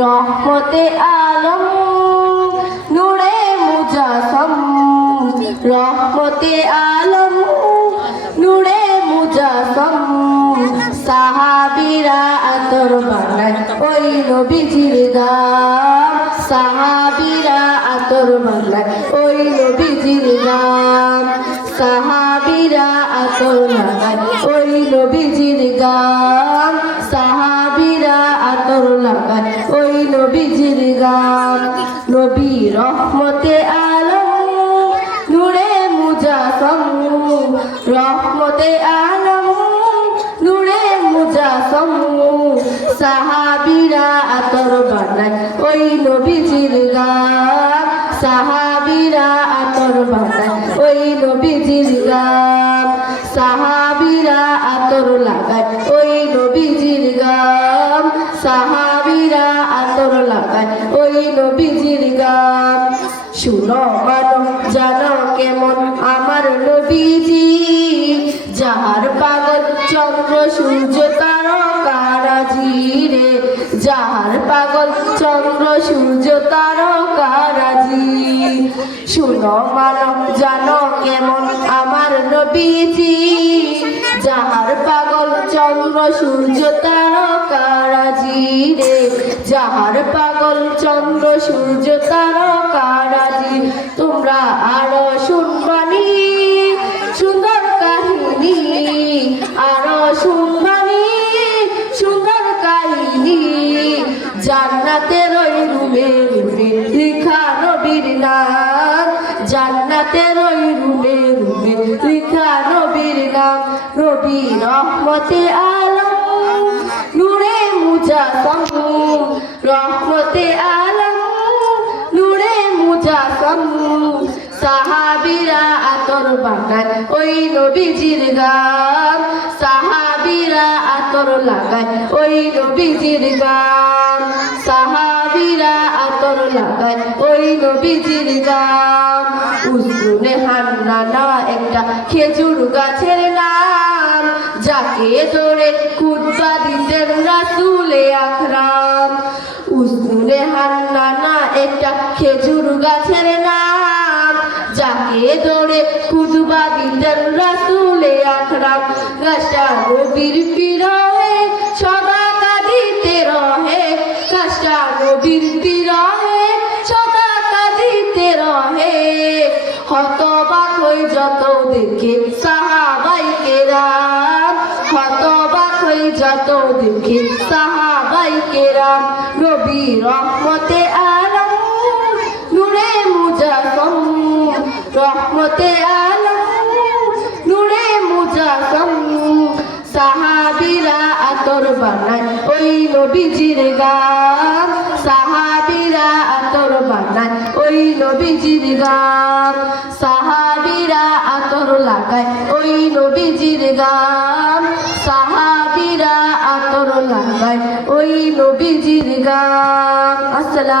রহমতে আলম নূরে মুজাসম, রহমতে আলম নূরে মুজাসম, সাহাবীরা আতর বানায় ওই নবীজির গাম, সাহাবীরা আতর বানায় ওই নবীজির গাম, সাহাবীরা আতর লাগায় ওই নবীজির গাম, সাহাবীরা আতর লাগায় ওই নবীজির গাম। নবী রহমতে আলম নূরে মুজাসম, রহমতে আলম নূরে মুজাসম, সাহাবীরা আতর বানায় ওই নবীজির গাম, সাহাবীরা আতর বানায় ওই নবীজির গাম, সাহাবীরা আতর লাগায় ওই নবীজির গাম, সাহাবীরা আতর লাগায় ওই নবীজির গাম। শুনো মানো জানো কেমন আমার নবীজি, যাহার পাগল চন্দ্র সূর্য তারকারাজি রে, যাহার পাগল চন্দ্র সূর্য তারকারাজি। শুনো মানো জানো কেমন আমার নবীজি, যাহার পাগল চন্দ্র সূর্য তারকারাজি রে, যাহার পাগল চন্দ্র সূর্য তারকারাজি। তোমরা আরো শুনবানি সুন্দর কাহিনী, আরো শুনবানি সুন্দর কাহিনী, জান্নাতের ওই রুমে রুমে লিখা নবীর নাম, জান্নাতের ওই রুমে রুমে লিখা নবীর নাম। নবী রহমতে আলম নূরে মুজাসম, রহমতে আলম নূরে মুজাসম, সাহাবীরা আতর বানায় ওই নবীজির গাম, সাহাবীরা আতর লাগায় ওই নবীজির গাম, সাহাবীরা আতর লাগায় ওই নবীজির গাম। উসমানে হান্নানা একটা খেজুর গাছের নাম, যাকে ধরে খুতবা দিতেন রাসূলে আকরাম। উসমানে হান্নানা একটা খেজুর গাছের নাম, যাকে ধরে খুতবা দিতেন রাসূলে আকরাম। গাছটা নবীর বিরহে সদা কাঁদিতে রহে, গাছটা নবীর বিরহে সদা কাঁদিতে রহে। হতবাক হই যত দেখে সাহাবাই কেরাম, হতবাক হই যত দেখে সাহাবাই কেরাম। নবী রহমতে আলম নূরে মুজাসম, রহমতে আলম নূরে মুজাসম, সাহাবীরা আতর বানায় ওই নবীজির গাম, সাহাবীরা আতর বানায় ওই নবীজির গাম, সাহাবীরা আতর লাগায় ওই নবীজির গাম, সাহাবীরা আতর লাগায় ওই নবীজির গাম।